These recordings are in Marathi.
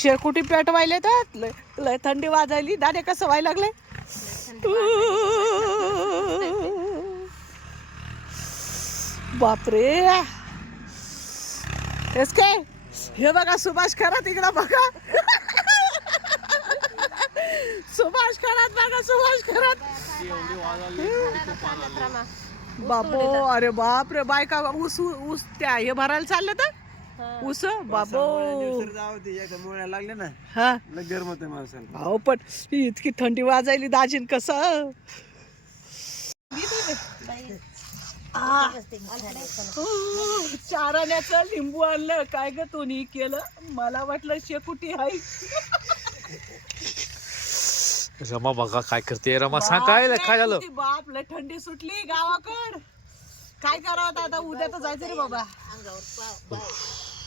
शेरकुटी पेटवायले तर लय लय थंडी वाजायली. दाणे कसं व्हायला लागले? बापरे. हेच काय हे बघा सुभाष खरात इकडं बघा. सुभाष खरात बघा सुभाष खरात. बापो अरे बाप रे बायका ऊस ऊस त्या हे भरायला चाललं तर? ऊस बाबो. जाऊ दे मुळ्या लागले ना हा. गरम होते माणसाला. अहो पण ही इतकी थंडी वाजायली दाजीन कसं? चारण्याचं लिंबू आणलं. काय ग तुम्ही केलं? मला वाटलं शेकुटी हाय रमा बघा काय करते. रमा सांग काय काय झालं? बाप लय थंडी सुटली गावाकड. काय करावं आता? आता उद्या तर जायचं रे बाबा.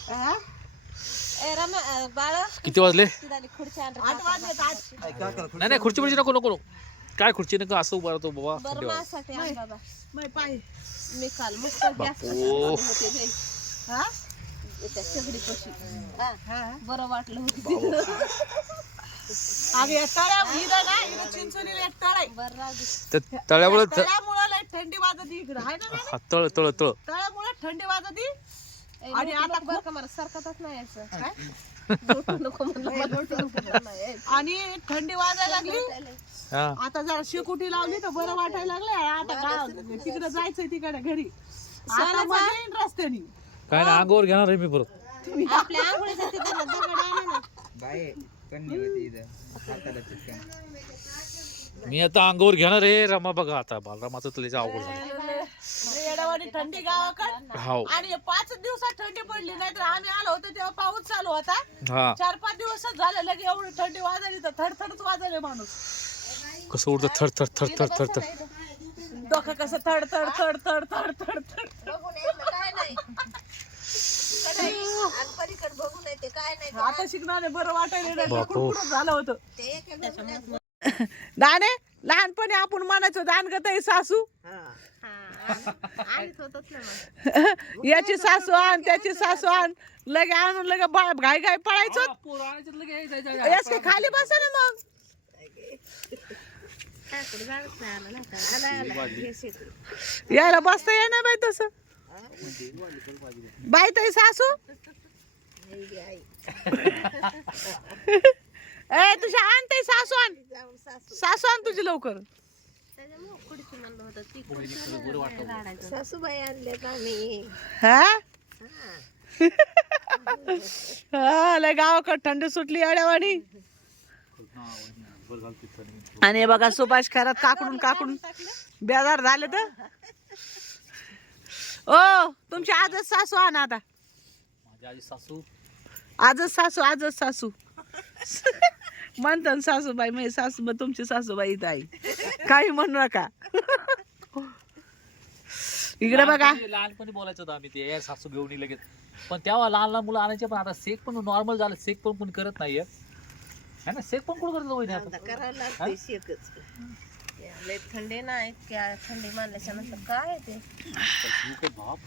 हा? बाळ किती वाजले खुर्ची आण आठ वाजलेत, आठ. नाही नाही खुर्ची खुर्ची नको नको नको. काय खुर्ची नको असं उभा राहतो बाबा बरं थंडी आण बाबा मै पाय मी काल मस्त गॅस बापो. हा? त्या शेगडी पशी हा? बरं वाटलं होतं अगं या तळ्या इथं ना इथं चिंचोलीला एक तळ आहे बरं राहू दे. त्या तळ्यामुळे त- तळ्यामुळं लय थंडी वाजती इकडं आहे ना नानी? हा, तळ तळ तळ तळ्यामुळं थंडी वाजती आणि आता बरं का मला सरकतच नाही यायचं. झोपू नको म्हणलं मला. सरकतच नाही यायचं. आणि थंडी वाजायला लागली? हा. आता जरा शेकुटी लावली तर बरं वाटायला लागलं आता गाव तिकडे जायचंय तिकडे घरी. आता रस्त्यानी काय ना अंगावर घेणार आहे मी परत. आपल्या आंघोळीच्या तिथं ना दगड आणा ना बाई कन्नी होती इथं. हाताला चिटकन मी आता अंगावर घेणार आहे रमा बघा आता. बालरामाचं तुला अवघड झालं. येड्यावानी थंडी गावाकड. हाव आणि हे पाच दिवसात थंडी पडली नाही तर आम्ही आलो होतो तेव्हा पाऊस चालू होता. हा. चार पाच दिवसच झाले लगे एवढी थंडी वाजायली तर थडथडच वाजायले माणूस. कसं उडतं? थर थर थर थर थर थर डोकं कसं थड थड थड थड थड थड थड. बघून काय नाही. नाही. आणि पलीकडे बघून येते काय नाही. आता शिकणारे बरं वाटायला नाही बापू. कुडकुडच झालं होतं? ते एक एक बघून यायचं. दाणे लहानपणी आपण म्हणायचो दानगत आहे सासू. हा, याची सासू आण त्याची सासू आण. लगे आणून लगे बा- घाई घाई पळायचो. याच काय खाली बसा ना मग. हे. यायला बसता येणार बाई तसं. बाई ताई सासू. ए तुझ्या आण ताई सासू आण. सासू आण तुझी लवकर. म्हणलं होतं ती खुर्ची राडायचं. सासूबाई आणल्यात आम्ही. हा? हा. लय गावाकडे थंडी सुटली अड्यावाणी. आणि हे बघा सुभाष खरात काकडून काकडून बेजार झाले तर. ओ तुमची आजच सासू आण आता. माझी आजी सासू. आजच सासू आजच सासू. म्हणतात सासूबाई माझी सासू मग तुमची सासूबाई इथं आई काही म्हणू नका. इकडे बघा. लहानपणी- लहानपणी बोलायचं होतं आम्ही ते यार सासू घेऊन ये लगेच. पण तेव्हा लहान लहान मुलं आणायचे पण आता सेक पण नॉर्मल झालं. सेक पण कोणी करत नाहीये. है ना? सेक पण कोण करत वहिनी आता? आता करावं लागतंय शेकच. लय थंडी नाही क्या थंडी मानल्याच्या नंतर काय ते? बाप.